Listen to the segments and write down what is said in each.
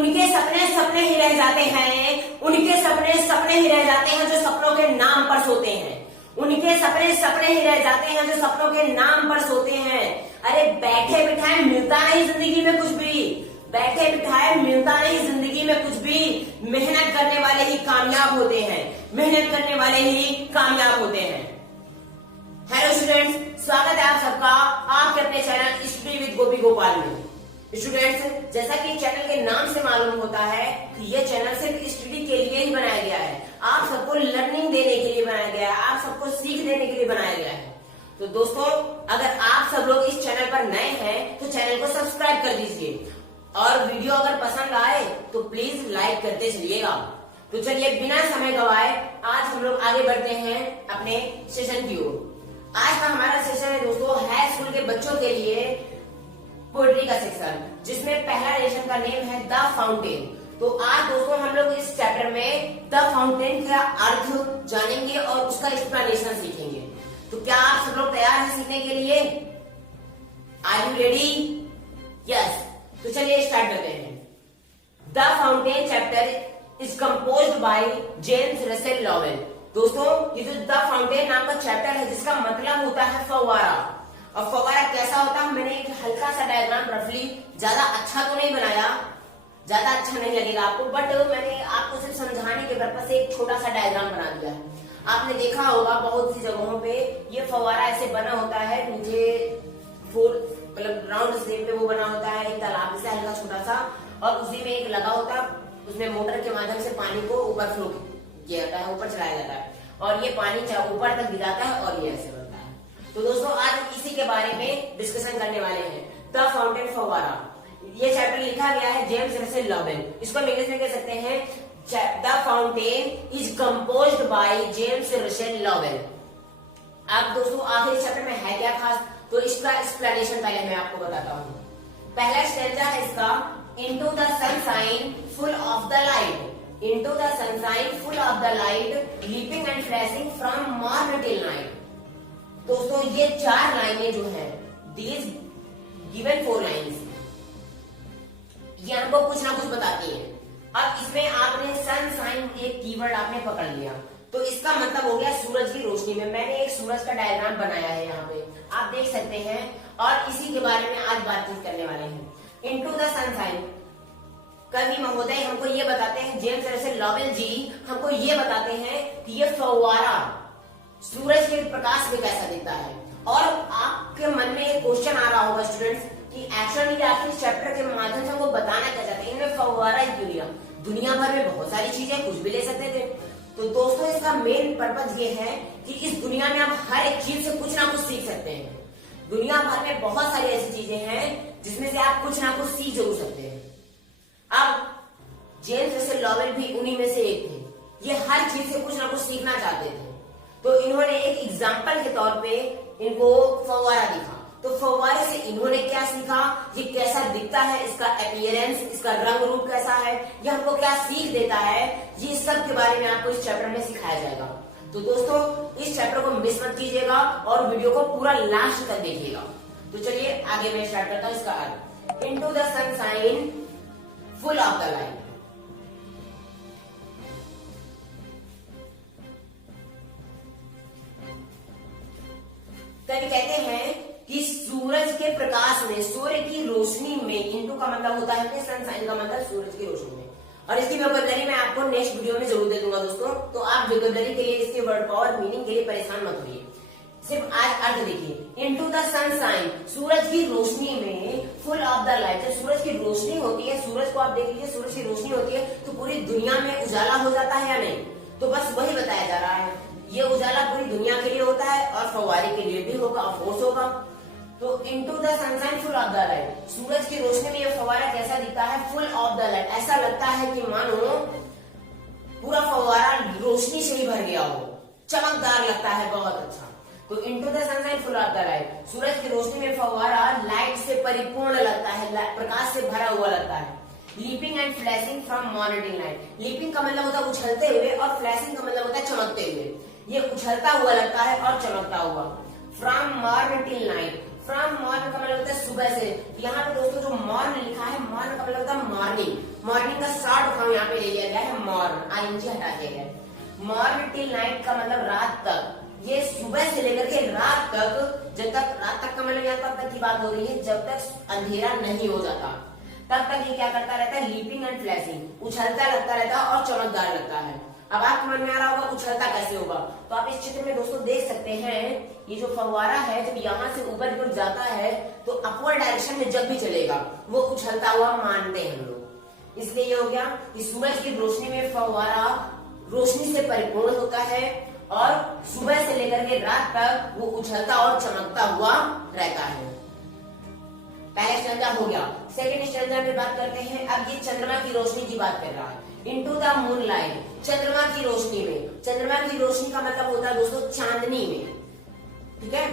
उनके सपने सपने ही रह जाते हैं, उनके सपने सपने ही रह जाते हैं जो सपनों के नाम पर सोते हैं। उनके सपने सपने ही रह जाते हैं जो सपनों के नाम पर सोते हैं। अरे बैठे बिठाए मिलता नहीं जिंदगी में कुछ भी, बैठे बिठाए मिलता नहीं जिंदगी में कुछ भी। मेहनत करने वाले ही कामयाब होते हैं, मेहनत करने वाले ही कामयाब होते हैं। हेलो स्टूडेंट्स, स्वागत है आप सबका आपके अपने चैनल स्टडी विद गोपी गोपाल में। स्टूडेंट्स, जैसा कि चैनल के नाम से मालूम होता है कि यह चैनल सिर्फ स्टडी के लिए ही बनाया गया है, आप सबको लर्निंग देने के लिए बनाया गया है, आप सबको सीख देने के लिए बनाया गया है। तो दोस्तों, अगर आप सब लोग इस चैनल पर नए हैं तो चैनल को सब्सक्राइब कर दीजिए और वीडियो अगर पसंद आए तो प्लीज लाइक करते चलिएगा। तो चलिए बिना समय गवाए आज हम लोग आगे बढ़ते हैं अपने सेशन की ओर। आज का हमारा सेशन है दोस्तों हाई स्कूल के बच्चों के लिए पोएट्री का सेक्शन, जिसमें पहला लेसन का नेम है द फाउंटेन। तो आज दोस्तों हम लोग इस चैप्टर में द फाउंटेन का अर्थ जानेंगे और उसका एक्सप्लेनेशन सीखेंगे। तो क्या आप सब लोग तैयार हैं सीखने के लिए? Are you ready? यस। तो चलिए स्टार्ट करते हैं। The fountain chapter is composed by James Russell Lowell. दोस्तों, ये जो द फाउंटेन नाम का चैप्टर है जिसका मतलब होता है फव्वारा। और फव्वारा कैसा होता है, मैंने एक हल्का सा डायग्राम रफली, ज्यादा अच्छा तो नहीं बनाया, ज्यादा अच्छा नहीं लगेगा आपको, बट मैंने आपको सिर्फ समझाने के पर्पज से एक छोटा सा डायग्राम बना दिया है। आपने देखा होगा बहुत सी जगहों पे ये फव्वारा ऐसे बना होता है, नीचे मतलब राउंड शेप में वो बना होता है, एक तालाब से हल्का छोटा सा, और उसी में एक लगा होता है, उसमें मोटर के माध्यम से पानी को ऊपर फ्लो किया जाता है, ऊपर चलाया जाता है और ये पानी ऊपर तक गिराता है और ये ऐसे बनता है। तो दोस्तों आज इसी के बारे में डिस्कशन करने वाले हैं, द फाउंटेन फव्वारा। ये चैप्टर लिखा गया है जेम्स रसेल लॉवेल। इसको हम इंग्लिश में कह सकते हैं the fountain is composed by James Russell Lowell. अब दोस्तों आखिरी चैप्टर में है क्या खास, तो इसका एक्सप्लेनेशन पहले मैं आपको बताता हूँ। पहला स्टेंजा है इसका, into the sunshine full of the light, into the sunshine full of the light, leaping and flashing from morn till night. दोस्तों ये चार लाइनें जो है, दीज गिवन 4 लाइन्स, ये हमको कुछ ना कुछ बताती है। अब इसमें आपने सनशाइन एक कीवर्ड आपने पकड़ लिया, तो इसका मतलब हो गया सूरज की रोशनी में। मैंने एक सूरज का डायग्राम बनाया है यहाँ पे, आप देख सकते हैं, और इसी के बारे में आज बातचीत करने वाले हैं। इनटू द सनशाइन, कवि महोदय हमको ये बताते हैं, जेम्स रसेल लॉवेल जी हमको ये बताते हैं कि ये फव्वारा सूरज के प्रकाश में कैसा दिखता है। और आपके मन में एक क्वेश्चन आ रहा होगा स्टूडेंट्स कि एक्चुअली आखिर चैप्टर के माध्यम से हमको बताना क्या चाहते हैं, इनमें फव्वारा ही क्यों लिया? दुनिया भर में बहुत सारी चीजें कुछ भी ले सकते थे। तो दोस्तों इसका मेन पर्पज ये है कि इस दुनिया में आप हर एक चीज से कुछ ना कुछ सीख सकते हैं। दुनिया भर में बहुत सारी ऐसी चीजें हैं जिसमें से आप कुछ ना कुछ सीख जरूर सकते हैं। अब जेम्स रसेल लॉवेल भी उन्हीं में से एक थे, ये हर चीज से कुछ ना कुछ सीखना चाहते थे। तो इन्होंने एक एग्जाम्पल के तौर पे इनको फव्वारा दिखा, तो फव्वारे से इन्होंने क्या सीखा, ये कैसा दिखता है, इसका अपीयरेंस, इसका रंग रूप कैसा है, ये हमको क्या सीख देता है, ये सब के बारे में आपको इस चैप्टर में सिखाया जाएगा। तो दोस्तों इस चैप्टर को मिस मत कीजिएगा और वीडियो को पूरा लास्ट तक देखिएगा। तो चलिए आगे मैं स्टार्ट करता हूँ इसका अर्थ। Into the sunshine full of the light. कवि कहते हैं कि सूरज के प्रकाश में, सूर्य की रोशनी में, इनटू का मतलब होता है सनशाइन का मतलब सूरज की रोशनी में, और इसकी वोकैबुलरी मैं आपको नेक्स्ट वीडियो में जरूर दे दूंगा दोस्तों। तो आप वोकैबुलरी के लिए, इसके वर्ड पावर मीनिंग के लिए परेशान मत होइए, सिर्फ आज अर्थ देखिए। इनटू द सनशाइन, सूरज की रोशनी में, फुल ऑफ द लाइट, जब सूरज की रोशनी होती है, सूरज को आप देख लीजिए, सूरज की रोशनी होती है तो पूरी दुनिया में उजाला हो जाता है या नहीं? तो बस वही बताया जा रहा है, ये उजाला पूरी दुनिया के लिए होता है और फव्वारे के लिए भी होगा, ऑफकोर्स होगा। तो into the sunshine full of the light, सूरज की रोशनी में ये फव्वारा कैसा दिखता है, फुल ऑफ द लाइट, ऐसा लगता है कि मानो पूरा फव्वारा रोशनी से ही भर गया हो, चमकदार लगता है, बहुत अच्छा। तो into the sunshine full of the light, सूरज की रोशनी में फव्वारा लाइट से परिपूर्ण लगता है, प्रकाश से भरा हुआ लगता है। Leaping and flashing from morning till night, leaping का मतलब होता है उछलते हुए और फ्लैशिंग का मतलब होता है चमकते हुए, ये उछलता हुआ लगता है और चमकता हुआ। From morn till night, from morn का मतलब होता है सुबह से। यहाँ पे दोस्तों जो मॉर्न लिखा है, मॉर्न का मतलब होता है मॉर्निंग, मॉर्निंग का शॉर्ट फॉर्म यहाँ पे ले लिया गया है मॉर्न, आईएनजी हटा दिया गया है। मॉर्न टिल नाइट का मतलब रात तक, ये सुबह से लेकर के रात तक, जब तक रात तक का मतलब यहाँ तब तक की बात हो रही है जब तक अंधेरा नहीं हो जाता, तब तक ये क्या करता रहता है, लीपिंग एंड फ्लैशिंग, उछलता लगता रहता है और चमकदार लगता है। अब आपको मन में आ रहा होगा उछलता कैसे होगा, तो आप इस चित्र में दोस्तों देख सकते हैं, ये जो फव्वारा है जब यहाँ से ऊपर की ओर जाता है तो अपवर्ड डायरेक्शन में जब भी चलेगा वो उछलता हुआ मानते हैं हम लोग। इसलिए ये हो गया कि सूरज की रोशनी में फव्वारा रोशनी से परिपूर्ण होता है और सुबह से लेकर के रात तक वो उछलता और चमकता हुआ रहता है। पहला स्टैंजा हो गया। सेकंड स्टैंजा में बात करते हैं, अब ये चंद्रमा की रोशनी की बात कर रहा है। इनटू द मूनलाइट, चंद्रमा की रोशनी में, चंद्रमा की रोशनी का मतलब होता है दोस्तों चांदनी में, ठीक है।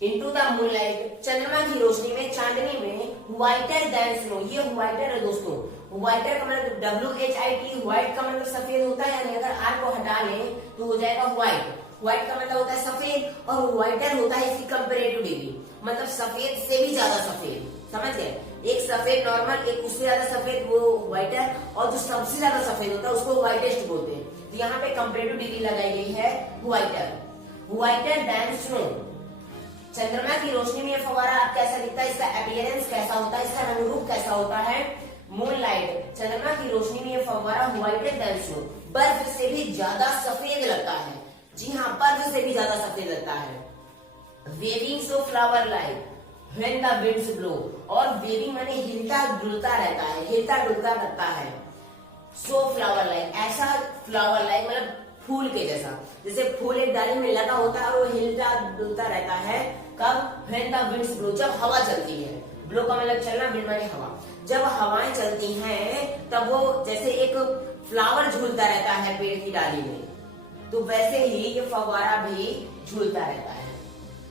इनटू द मूनलाइट, चंद्रमा की रोशनी में, चांदनी में, व्हाइटर देन स्नो, ये व्हाइटर है दोस्तों। व्हाइटर का मतलब WHIT, व्हाइट का मतलब सफेद होता है, यानी अगर आर को हटा लें तो हो जाएगा व्हाइट। व्हाइट का मतलब होता है सफेद और व्हाइटर होता है इसकी कंपेरेटिव डिग्री, मतलब सफेद से भी ज्यादा सफेद, समझ गए। एक सफेद नॉर्मल, एक उससे ज्यादा सफेद वो व्हाइटर, और जो सबसे ज्यादा सफेद होता है उसको व्हाइटेस्ट बोलते हैं। तो यहाँ पे कंपेरेटिव डिग्री लगाई गई है व्हाइटर। व्हाइटर देन स्नो, चंद्रमा की रोशनी में ये फव्वारा आप कैसा दिखता है, इसका अपीयरेंस कैसा होता है, इसका रंग रूप कैसा होता है। मूनलाइट, चंद्रमा की रोशनी में ये फव्वारा व्हाइटर देन स्नो, बर्फ से भी ज्यादा सफेद लगता है। जी हाँ, बर्फ से भी ज्यादा सफेद लगता है। Waving so flower like when the winds blow, और वेविंग माने हिलता डुलता रहता है, हिलता डुलता रहता है। सो फ्लावर लाइक, ऐसा फ्लावर लाइक मतलब फूल के जैसा, जैसे फूल एक डाली में लगा होता है और वो हिलता डुलता रहता है। कब, व्हेन द विंड्स ब्लो, जब हवा चलती है। ब्लो का मतलब चलना, विंड माने हवा। जब हवाएं चलती हैं तब वो जैसे एक फ्लावर झूलता रहता है पेड़ की डाली में, तो वैसे ही ये फव्वारा भी झूलता रहता है।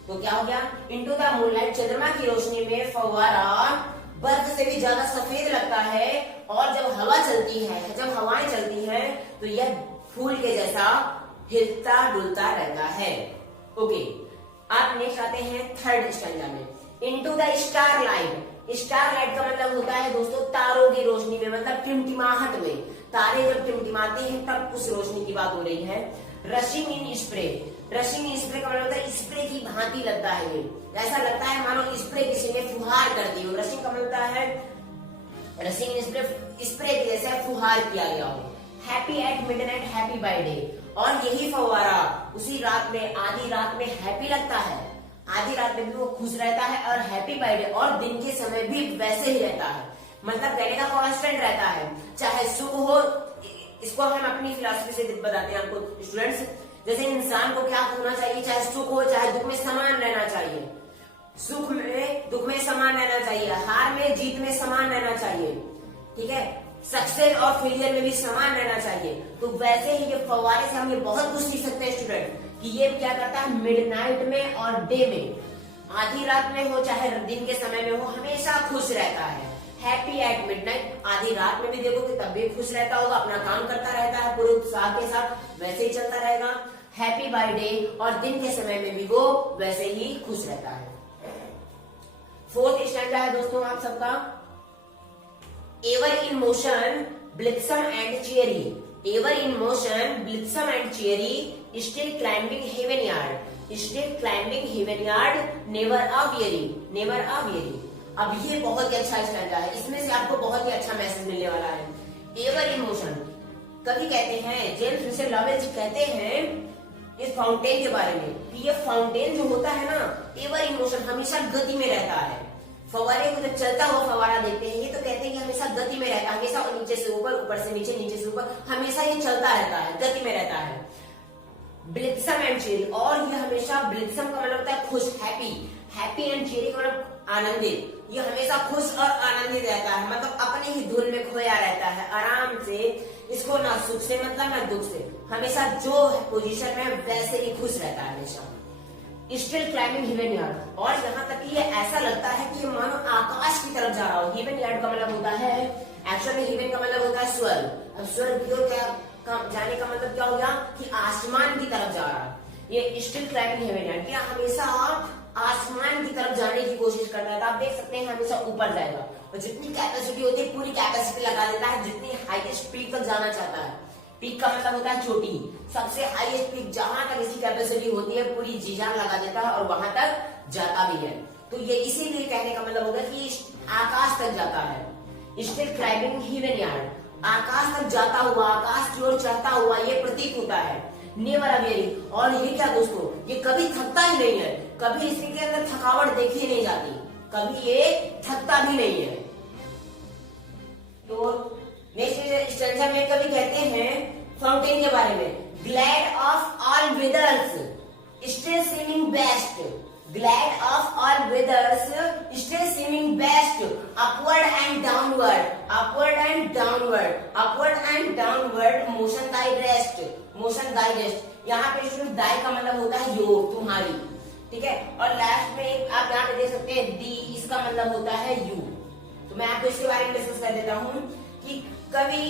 तो क्या हो गया, इनटू द मूनलाइट, चंद्रमा की रोशनी में फव्वारा बर्फ से भी ज्यादा सफेद लगता है, और जब हवा चलती है, जब हवाएं चलती हैं तो यह फूल के जैसा हिलता डुलता रहता है। ओके, आप नेक्स्ट आते हैं थर्ड स्टैंजा में। Into the star light, star light का मतलब होता है दोस्तों तारों की रोशनी में, मतलब टिमटिमाहट में, तारे जब टिमटिमाते हैं तब उस रोशनी की बात हो रही है। रशिंग इन स्प्रे, रशिंग इन स्प्रे का मतलब होता है स्प्रे की भांति लगता है, ये ऐसा लगता है मानो स्प्रे किसी ने फुहार कर दी हो। रशिंग का मतलब होता है, रशिंग इन स्प्रे, स्प्रे के जैसे फुहार किया गया हो। Happy at midnight, happy by day, और यही फव्वारा उसी रात में, आधी रात में हैप्पी लगता है, आधी रात में भी वो खुश रहता है, और हैप्पी बाय डे, और दिन के समय भी वैसे ही रहता है, मतलब कहने का कांस्टेंट रहता है। चाहे सुख हो, इसको हम अपनी फिलॉसफी से बताते हैं आपको स्टूडेंट्स, जैसे इंसान को क्या होना चाहिए, चाहे सुख हो चाहे दुख में समान रहना चाहिए, सुख में दुख में समान रहना चाहिए, हार में जीत में समान रहना चाहिए, ठीक है, सक्सेस और फेलियर में भी समान रहना चाहिए। तो वैसे ही ये फव्वारे से हम ये बहुत कुछ सीख सकते हैं स्टूडेंट, कि ये क्या करता है, मिडनाइट में और डे में, आधी रात में हो चाहे दिन के समय में हो, हमेशा खुश रहता है। हैप्पी एट मिडनाइट, आधी रात में भी देखोगे तब भी खुश रहता होगा, अपना काम करता रहता है पूरे उत्साह के साथ, वैसे ही चलता रहेगा। हैप्पी बाय डे, और दिन के समय में भी वो वैसे ही खुश रहता है। फोर्थ स्टैंडा है दोस्तों आप सबका, ever in motion blithesome and cheery, ever in motion blithesome and cheery, still climbing heavenward, still climbing heavenward, never aweary, never aweary. अब ये बहुत ही अच्छा स्टैंडा है, इसमें से आपको बहुत ही अच्छा मैसेज मिलने वाला है। एवर इन मोशन, कभी कहते हैं, जेम्स मिशेल लॉवेल्स कहते हैं इस फाउंटेन के बारे में कि ये फाउंटेन जो होता है ना, एवर इन मोशन, हमेशा गति में रहता है। फव्वारे को जब चलता हुआ फव्वारा देखते हैं, ये तो कहते हैं कि हमेशा गति में रहता है, हमेशा नीचे से ऊपर, ऊपर से नीचे, नीचे से ऊपर, हमेशा ये चलता रहता है, गति में रहता है। ब्लित्सम एंड चेरी, और ये हमेशा, ब्लित्सम का मतलब होता है खुश, हैप्पी, हैप्पी एंड चेरी का मतलब आनंदित, ये हमेशा खुश और आनंदित रहता है, मतलब अपनी ही धुन में खोया रहता है, आराम से, इसको ना सुख से मतलब ना दुख से, हमेशा जो पोजीशन में वैसे ही खुश रहता है हमेशा। स्टिल क्लाइंबिंग हेवन यार्ड, और यहाँ तक कि ये ऐसा लगता है कि ये मानो आकाश की तरफ जा रहा हो। हेवन यार्ड का मतलब होता है, एक्चुअल में हेवन का मतलब होता है स्वर्ग। अब स्वर्ग की ओर क्या जाने का मतलब क्या हो गया, कि आसमान की तरफ जा रहा है। ये स्टिल क्लाइंबिंग हेवन यार्ड, क्या हमेशा आसमान की तरफ जाने की कोशिश कोशिश करता है तो आप देख सकते हैं हमेशा ऊपर जाएगा, और जितनी कैपेसिटी होती है पूरी कैपेसिटी लगा देता है, जितनी हाईएस्ट पीक तक जाना चाहता है। पीक का मतलब होता है चोटी, सबसे हाईएस्ट पीक जहां तक इसकी कैपेसिटी होती है पूरी जी जान लगा देता है और वहां तक जाता भी है। तो ये इसीलिए कहने का मतलब होगा कि आकाश तक जाता है। स्टिल क्लाइंबिंग हेवन यार्ड, आकाश तक जाता हुआ, आकाश की ओर चढ़ता हुआ ये प्रतीक होता है। नेवर अवेयरिंग, और ये क्या दोस्तों, ये कभी थकता ही नहीं है, कभी इसके अंदर थकावट देखी नहीं जाती, कभी ये थकता भी नहीं है। तो नेक्स्ट स्टैंजा में कभी कहते हैं फाउंटेन के बारे में, glad of all weathers still seeming best, glad of all weathers still seeming best, upward and downward, upward and downward, upward and downward, motion thy rest, motion thy rest। यहाँ पे student दाई का मतलब होता है योग, तुम्हारी, ठीक है। और लास्ट में आप यहाँ पे देख सकते हैं दी, इसका मतलब होता है यू। तो मैं आपको इसके बारे में डिस्कस कर देता हूँ कि कवि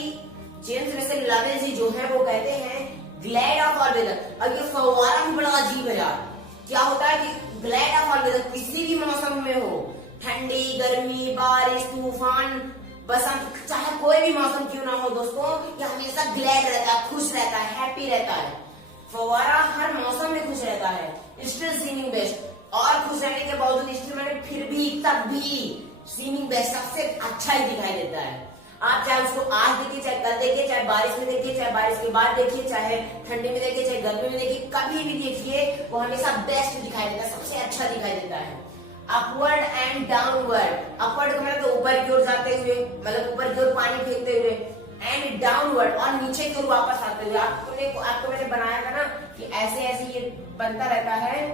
जेम्स रसेल लवेल्स जी जो है वो कहते हैं ग्लैड ऑफ ऑल वेदर। अब ये फव्वारा भी बड़ा अजीब है यार, क्या होता है कि ग्लैड ऑफ ऑल वेदर किसी भी मौसम में हो, ठंडी, गर्मी, बारिश, तूफान, बसंत, चाहे कोई भी मौसम क्यों ना हो दोस्तों, ये हमेशा ग्लैड रहता है, खुश रहता है, हैप्पी रहता है। फव्वारा हर मौसम में खुश रहता है। स्टिल सीमिंग बेस्ट, और खुश रहने के बावजूद स्टिल मैंने फिर भी, तब भी सीमिंग बेस्ट, सबसे अच्छा ही दिखाई देता है। आप चाहे उसको आज देखिए, चाहे कल देखिए, चाहे बारिश में देखिए, चाहे बारिश के बाद देखिए, चाहे ठंडी में देखिए, चाहे गर्मी में देखिए, कभी भी देखिए वो हमेशा बेस्ट दिखाई देता है, सबसे अच्छा दिखाई देता है। अपवर्ड एंड डाउनवर्ड, अपवर्ड का मतलब तो ऊपर की ओर जाते हुए, मतलब ऊपर की ओर पानी फेंकते हुए, एंड डाउनवर्ड और नीचे की ओर वापस आते हुए। आपको मैंने बनाया था ना कि ऐसे ऐसे ये बनता रहता है,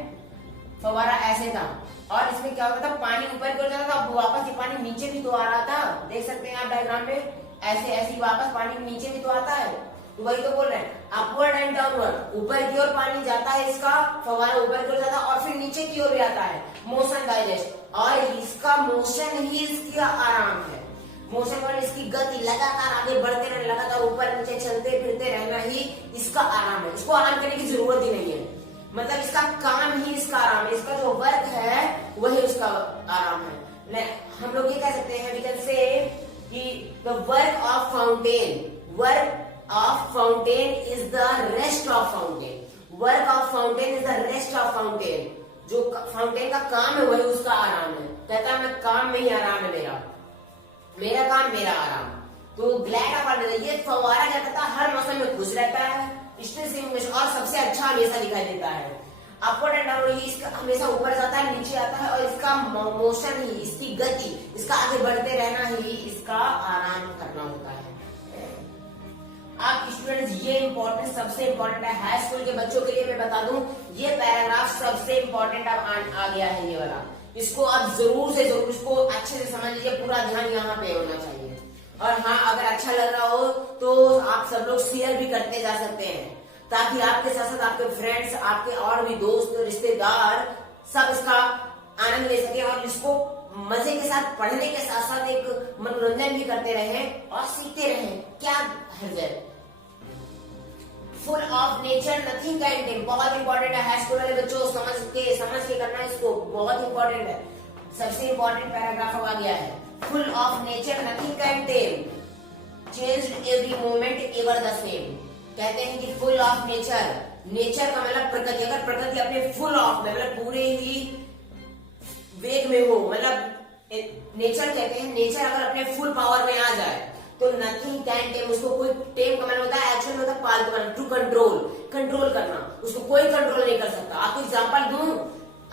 फव्वारा ऐसे था, और इसमें क्या होता था, पानी ऊपर की ओर जाता था, वापस ये पानी नीचे भी तो आ रहा था, देख सकते हैं आप डायग्राम में, ऐसे ऐसे वापस पानी नीचे भी तो आता है। तो वही तो बोल रहे हैं, अपवर्ड एंड डाउनवर्ड, ऊपर की ओर पानी जाता है, इसका फव्वारा ऊपर की ओर जाता है और फिर नीचे की ओर भी आता है। मोशन डाइजेस्ट, और इसका मोशन ही इसका आराम है। मोशन और इसकी गति लगातार आगे बढ़ते रहना, लगातार ऊपर नीचे चलते फिरते रहना ही इसका आराम है। इसको आराम करने की जरूरत ही नहीं है, मतलब इसका काम ही इसका आराम है, इसका जो वर्क है वही उसका आराम है। हम लोग ये कह सकते हैं, वी कैन से कि the work of fountain, work of fountain is the rest of fountain, work of fountain is the rest of fountain. जो फाउंटेन का काम है वही उसका आराम है। कहता है मैं काम में ही आराम है मेरा, मेरा काम मेरा आराम। तो ग्लैड ऑफ ऑल वेदर, ये फव्वारा क्या करता है, हर मौसम में खुश रहता है, और सबसे अच्छा हमेशा दिखाई देता है। अपवर्ड एंड डाउनवर्ड, इसका हमेशा ऊपर जाता है, नीचे आता है, और इसका मोशन ही, इसकी गति, इसका आगे बढ़ते रहना ही इसका आराम करना होता है। आप स्टूडेंट्स, ये इंपॉर्टेंट, सबसे इंपॉर्टेंट है हाई स्कूल के बच्चों के लिए। मैं बता दूं ये पैराग्राफ सबसे इंपॉर्टेंट अब आ गया है, ये वाला। इसको आप जरूर से जरूर इसको अच्छे से समझ लीजिए, पूरा ध्यान यहाँ पे होना चाहिए। और हाँ, अगर अच्छा लग रहा हो तो आप सब लोग शेयर भी करते जा सकते हैं, ताकि आपके साथ साथ आपके फ्रेंड्स, आपके और भी दोस्त, रिश्तेदार सब इसका आनंद ले सके और इसको मजे के साथ, पढ़ने के साथ साथ एक मनोरंजन भी करते रहें और सीखते रहें। क्या हर्ज है। Full of nature, nothing can टेम, बहुत इंपॉर्टेंट है। हाई स्कूल वाले बच्चों समझ के करना इसको, बहुत इंपॉर्टेंट है। सबसे इंपॉर्टेंट पैराग्राफ आ गया है। Full of nature, nothing can time, changed every moment ever the same. कहते हैं कि फुल ऑफ नेचर, नेचर का मतलब प्रकृति, अगर प्रकृति अपने फुल ऑफ में, मतलब पूरे ही वेग में हो, मतलब नेचर कहते हैं, नेचर अगर अपने फुल पावर में आ जाए तो नथिंग कैन टेम, उसको कोई टेम का मतलब होता है एक्चुअल में होता है पालतू करना, टू कंट्रोल, कंट्रोल करना, उसको कोई कंट्रोल नहीं कर सकता। आपको एग्जांपल दूं,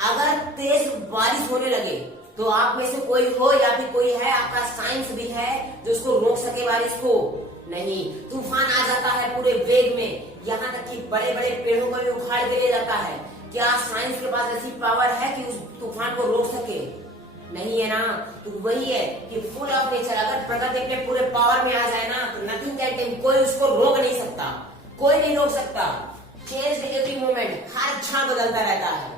अगर तेज बारिश होने लगे तो आप में से कोई हो या फिर कोई है, आपका साइंस भी है जो उसको रोक सके बारिश को? नहीं। तूफान आ जाता है पूरे वेग में, यहाँ तक कि बड़े बड़े पेड़ों को भी उखाड़ के ले जाता है। क्या साइंस के पास ऐसी पावर है कि उस तूफान को रोक सके? नहीं है ना। तो वही है कि फुल ऑफ नेचर, अगर प्रकृति अपने पूरे पावर में आ जाए ना तो नथिंग कैन टेम, कोई उसको रोक नहीं सकता, कोई नहीं रोक सकता। चेंज्ड एवरी मोमेंट, हर क्षण बदलता रहता है।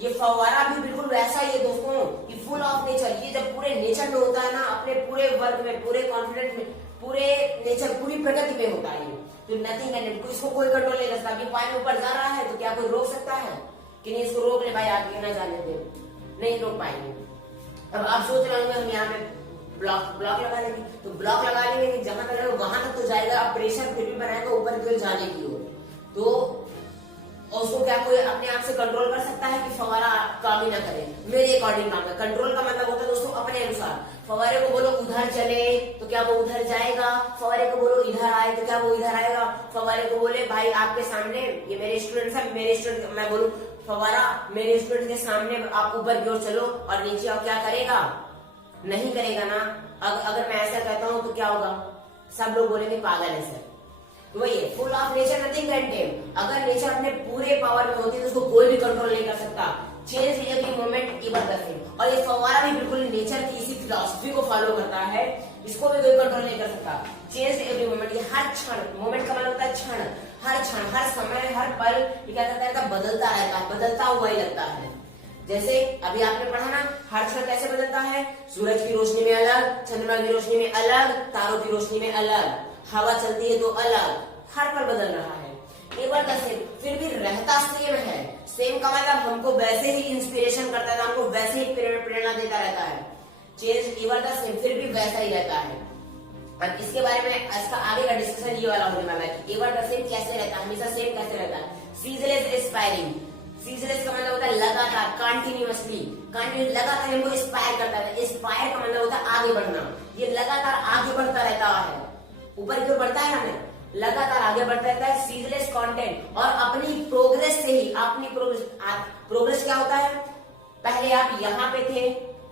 ये फव्वारा भी बिल्कुल वैसा ही है दोस्तों कि फुल ऑफ नेचर, ये जब पूरे नेचर में होता है ना, अपने पूरे वर्क में, पूरे कॉन्फिडेंस में, पूरे नेचर, पूरी प्रकृति में होता है। तो नथिंग कैन टेम, इसको कोई कंट्रोल नहीं कर सकता। अभी पानी ऊपर जा रहा है तो क्या कोई रोक सकता है कि नहीं इसको रोक ले भाई, आगे ना जाने दे? नहीं रोक पाएंगे। अब आप सोच रहे होंगे हम यहाँ पे ब्लॉक लगा लेंगे, तो ब्लॉक लगा लेंगे कि जहां तक वहां तक तो जाएगा, अब प्रेशर फिर भी बनाएगा ऊपर की ओर जाने की ओर, तो उसको क्या कोई अपने आप से कंट्रोल कर सकता है कि फवारा काम ही ना करे? मेरे अकॉर्डिंग काम है। कंट्रोल का मतलब होता है दोस्तों अपने अनुसार। फवारे को बोलो उधर चले तो क्या वो उधर जाएगा, फवारे को बोलो इधर आए तो क्या वो इधर आएगा, फवारे को बोले भाई आपके सामने ये मेरे स्टूडेंट्स है, मेरे स्टूडेंट मैं बोलूं फवारा मेरे स्टूडेंट के सामने आप ऊपर की ओर चलो और नीचे और क्या करेगा? नहीं करेगा ना। अगर मैं ऐसा कहता हूं तो क्या होगा? सब लोग बोलेंगे पागल है सर। तो वही है, full of nature nothing can टेम। अगर नेचर अपने पूरे पावर में होती है तो उसको कोई भी कंट्रोल नहीं कर सकता। Change every moment even the same. और ये फव्वारा भी बिल्कुल नेचर की इसी फिलॉसफी को फॉलो करता है, इसको भी कोई कंट्रोल नहीं कर सकता। चेंज एवरी मोमेंट, ये हर क्षण, मोमेंट का मतलब होता है क्षण, हर क्षण, हर समय, हर पल ये क्या करता रहता है? बदलता रहता है, बदलता हुआ ही लगता है। जैसे अभी आपने पढ़ा ना, हर क्षण कैसे बदलता है? सूरज की रोशनी में अलग, चंद्रमा की रोशनी में अलग, तारों की रोशनी में अलग, हवा चलती है तो अलग, हर पल बदल रहा है। एक बार कैसे फिर भी रहता सेम है। सेम का मतलब हमको वैसे ही इंस्पिरेशन करता है, हमको वैसे ही प्रेरणा देता रहता है। चेंज इवर द सेम, फिर भी वैसा ही रहता है। और इसके बारे में इसका आगे का डिस्कशन ये वाला होने वाला है कि इवर द सेम कैसे रहता है, हमेशा सेम कैसे रहता है। सीजलेस एस्पायरिंग, सीजलेस का मतलब होता है लगातार, कंटिन्यूअसली, लगातार हमको इंस्पायर करता है। इंस्पायर का मतलब होता है आगे बढ़ना, ये लगातार आगे बढ़ता रहता है, ऊपर की ओर बढ़ता है हमें, लगातार आगे बढ़ता रहता है। सीजलेस कंटेंट, और अपनी प्रोग्रेस से ही, अपनी प्रोग्रेस क्या होता है? पहले आप यहाँ पे थे,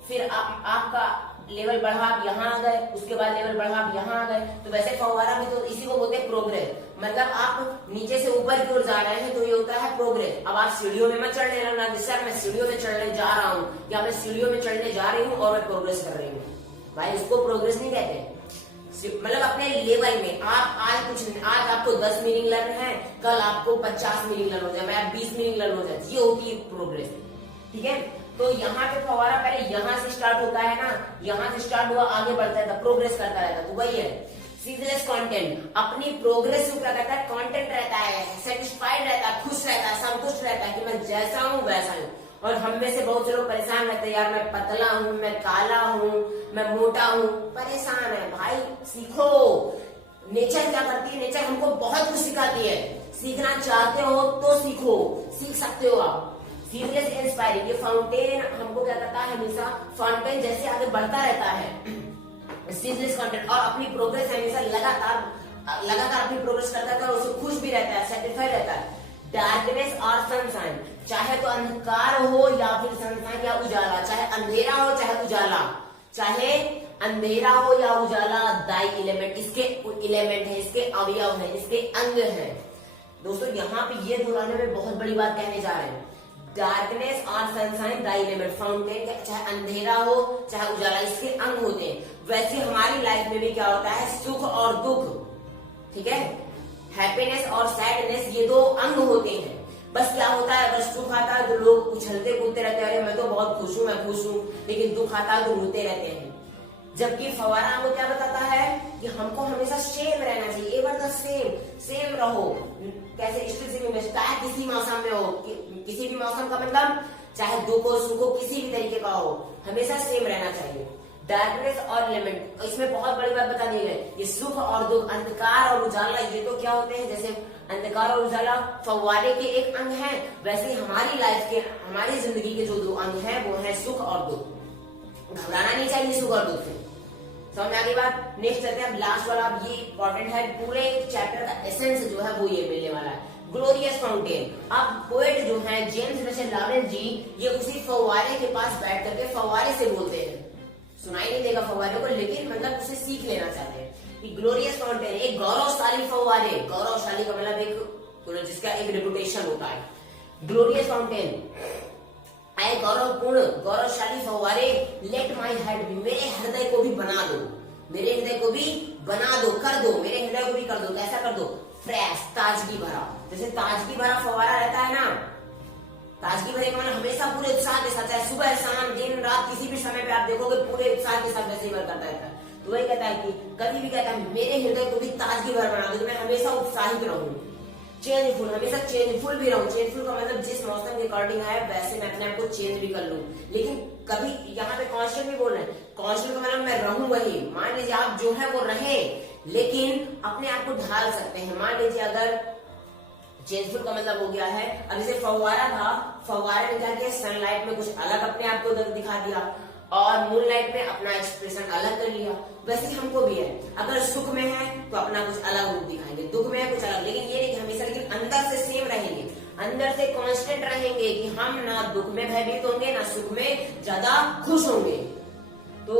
फिर आपका लेवल बढ़ा, आप यहाँ आ गए, उसके बाद लेवल बढ़ा, आप यहाँ आ गए। तो वैसे फव्वारा भी तो इसी को बोलते हैं प्रोग्रेस। मतलब आप नीचे से ऊपर की ओर जा रहे हैं तो ये होता है प्रोग्रेस। अब आप सीढ़ियों में मत चढ़ने लगना, सर मैं सीढ़ियों में चढ़ने जा रहा हूँ या मैं सीढ़ियों में चढ़ने जा रही हूँ और मैं प्रोग्रेस कर रही हूँ, भाई इसको प्रोग्रेस नहीं कहते। मतलब अपने लेवल में आप आज आपको 10 मीनिंग लर्न है, कल आपको 50 मीनिंग लर्न हो जाए, मैं 20 मीनिंग लर्न हो जाए, ये होती है प्रोग्रेस। ठीक है, तो यहाँ पे फव्वारा पहले यहाँ से स्टार्ट होता है ना, यहाँ से स्टार्ट हुआ, आगे बढ़ता है, प्रोग्रेस करता रहता है। तो वही है सीजलेस कंटेंट, अपनी प्रोग्रेस क्या करता है? कंटेंट रहता है, सेटिस्फाइड रहता है, खुश रहता है, संतुष्ट रहता है कि मैं जैसा हूँ वैसा हूँ। और हम में से बहुत से लोग परेशान रहते हैं, यार मैं पतला हूँ, मैं काला हूँ, मैं मोटा हूँ, परेशान है। भाई सीखो, नेचर क्या करती है? नेचर हमको बहुत कुछ सिखाती है। सीखना चाहते हो तो सीखो, सीख सकते हो आप। सीजलेस इंस्पायरिंग, ये फाउंटेन हमको क्या करता है? हमेशा फाउंटेन जैसे आगे बढ़ता रहता है। सीजलेस कंटेंट, और अपनी प्रोग्रेस हमेशा लगातार अपनी प्रोग्रेस करता है और उससे खुश भी रहता है, सेटिस्फाइड रहता है। डार्कनेस और सनशाइन, चाहे तो अंधकार हो या फिर सनशाइन या उजाला, चाहे अंधेरा हो चाहे उजाला, चाहे अंधेरा हो या उजाला, दाई एलिमेंट, इसके एलिमेंट है, इसके अवयव है, इसके अंग है। दोस्तों यहाँ पे ये दोहराने में बहुत बड़ी बात कहने जा रहे हैं। डार्कनेस और सनशाइन दाई एलिमेंट, फाउंटेन, चाहे अंधेरा हो चाहे उजाला, इसके अंग होते हैं। वैसे हमारी लाइफ में भी क्या होता है? सुख और दुख, ठीक है, हैप्पीनेस और सैडनेस, ये दो अंग होते हैं। बस क्या होता है, अगर सुख आता है तो लोग उछलते कूदते रहते हैं, अरे मैं तो बहुत खुश हूँ, मैं खुश हूँ, लेकिन दुख आता है तो रोते रहते हैं। जबकि फव्वारा हमको क्या बताता है कि हमको हमेशा सेम रहना चाहिए, एवर द सेम रहो। कैसे? स्टिल में, चाहे किसी मौसम में हो, किसी भी मौसम का मतलब चाहे दुख हो सुख हो, किसी भी तरीके का हो, हमेशा सेम रहना चाहिए। डार्कनेस और एलिमेंट, इसमें बहुत बड़ी बात बता दी है, ये सुख और दुख, अंधकार और उजाला, ये तो क्या होते हैं? जैसे अंधकार और उजाला फव्वारे के एक अंग है, वैसे हमारी लाइफ के, हमारी जिंदगी के जो दो अंग है वो है सुख और दुख। घबराना नहीं चाहिए सुख और दुख से। समझ में आ गई बात? नेक्स्ट चलते हैं, अब लास्ट वाला, अब ये इंपॉर्टेंट है, पूरे चैप्टर का एसेंस जो है वो ये मिलने वाला है, ग्लोरियस फाउंटेन। अब पोएट जो है जेम्स रसेल लॉरेंस जी, ये उसी फव्वारे के पास बैठ करके फव्वारे से बोलते हैं। सुनाई नहीं देगा फव्वारे को, लेकिन मतलब उसे सीख लेना चाहते हैं कि ग्लोरियस फाउंटेन, एक गौरवशाली फव्वारे, गौरवशाली का मतलब एक जिसका एक रेपुटेशन होता है। ग्लोरियस फाउंटेन, आए गौरवपूर्ण गौरवशाली फव्वारे, लेट माई हेड बी, मेरे हृदय को भी बना दो, मेरे हृदय को भी बना दो, कर दो, मेरे हृदय को भी कर दो। कैसा कर दो? फ्रेश, ताजगी भरा। जैसे ताजगी भरा फव्वारा रहता है ना, ताजगी भरे का मतलब हमेशा पूरे उत्साह के साथ, चाहे सुबह शाम दिन रात किसी भी समय पे आप देखोगे पूरे उत्साह के साथ वैसे ही करता रहता है। तो वही कहता है कि कभी भी कहता है मेरे हृदय को भी ताजगी भर बना दो, मैं हमेशा उत्साहित रहूं। चेंजफुल, हमेशा चेंजफुल भी रहूं। चेंजफुल का मतलब जिस मौसम के अकॉर्डिंग आए वैसे मैं अपने आप को चेंज भी कर लूं। लेकिन कभी यहाँ पे कांस्टेंट भी बोल रहे हैं, कांस्टेंट का मतलब मैं रहूं वही। मान लीजिए आप जो है वो रहे, लेकिन अपने आप को ढाल सकते हैं। मान लीजिए अगर चेंजफुल का मतलब हो गया है, अब जैसे फव्वारा था, फव्वारे में क्या किया, सनलाइट में कुछ अलग अपने आप को दिखा दिया और मूनलाइट में अपना एक्सप्रेशन अलग कर लिया। वैसे ही हमको भी है, अगर सुख में है तो अपना कुछ अलग रूप दिखाएंगे, दुख में है कुछ अलग, लेकिन ये नहीं कि हमेशा, लेकिन अंदर से सेम रहेंगे, अंदर से कांस्टेंट रहेंगे कि हम ना दुख में भयभीत होंगे ना सुख में ज्यादा खुश होंगे। तो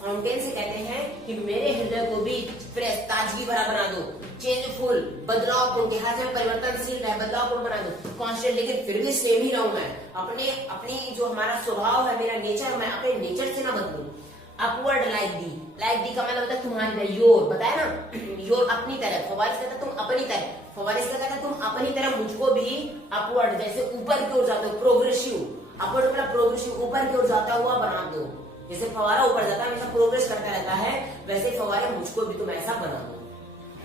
फाउंटेन से कहते हैं कि मेरे हृदय को भी फ्रेश, ताजगी भरा बना दो, चेंजफुल, बदलावपूर्ण, हाथ में परिवर्तनशील रहे, बदलावपूर्ण बना दो, कांस्टेंट, लेकिन फिर भी सेम ही रहूं मैं। अपनी जो हमारा स्वभाव है, मेरा नेचर, मैं अपने नेचर से ना बदलूं। अपवर्ड लाइक दी का मतलब होता है तुम्हारी तरह, योर बताया ना, योर अपनी तरह। फवारिश कहता है तुम अपनी तरह, फवारिश कहता है तुम अपनी तरह मुझको भी अपवर्ड, जैसे ऊपर की ओर जाते हो, प्रोग्रेसिव, अपवर्ड मतलब प्रोग्रेसिव, ऊपर की ओर जाता हुआ बना दो। जैसे फवारा ऊपर जाता है, हमेशा प्रोग्रेस करता रहता है, वैसे फवारे मुझको भी तुम ऐसा बना दो।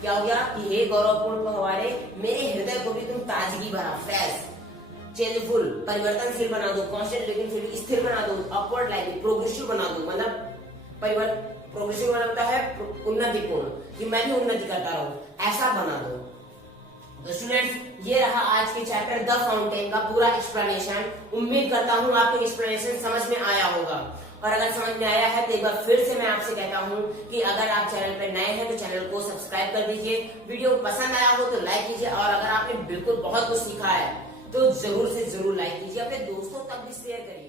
क्या हो गया कि हे गौरवपूर्ण फवारे, मेरे हृदय को भी तुम ताजगी भरा, फ्रेश, चेंजफुल, परिवर्तनशील बना दो, कांस्टेंट लेकिन फिर भी स्थिर बना दो, अपवर्ड लाइक, प्रोग्रेसिव बना दो, मतलब प्रोग्रेसिव बनता है उन्नतिपूर्ण, कि मैं भी उन्नति करता रहूं, ऐसा बना दो। तो स्टूडेंट्स, ये रहा आज के चैप्टर द फाउंटेन का पूरा एक्सप्लेनेशन। उम्मीद करता हूँ आपको एक्सप्लेनेशन समझ में आया होगा, और अगर समझ में आया है तो एक बार फिर से मैं आपसे कहता हूँ कि अगर आप चैनल पर नए हैं तो चैनल को सब्सक्राइब कर दीजिए, वीडियो पसंद आया हो तो लाइक कीजिए, और अगर आपने बिल्कुल बहुत कुछ सीखा है तो जरूर से जरूर लाइक कीजिए, अपने दोस्तों तक भी शेयर करिए।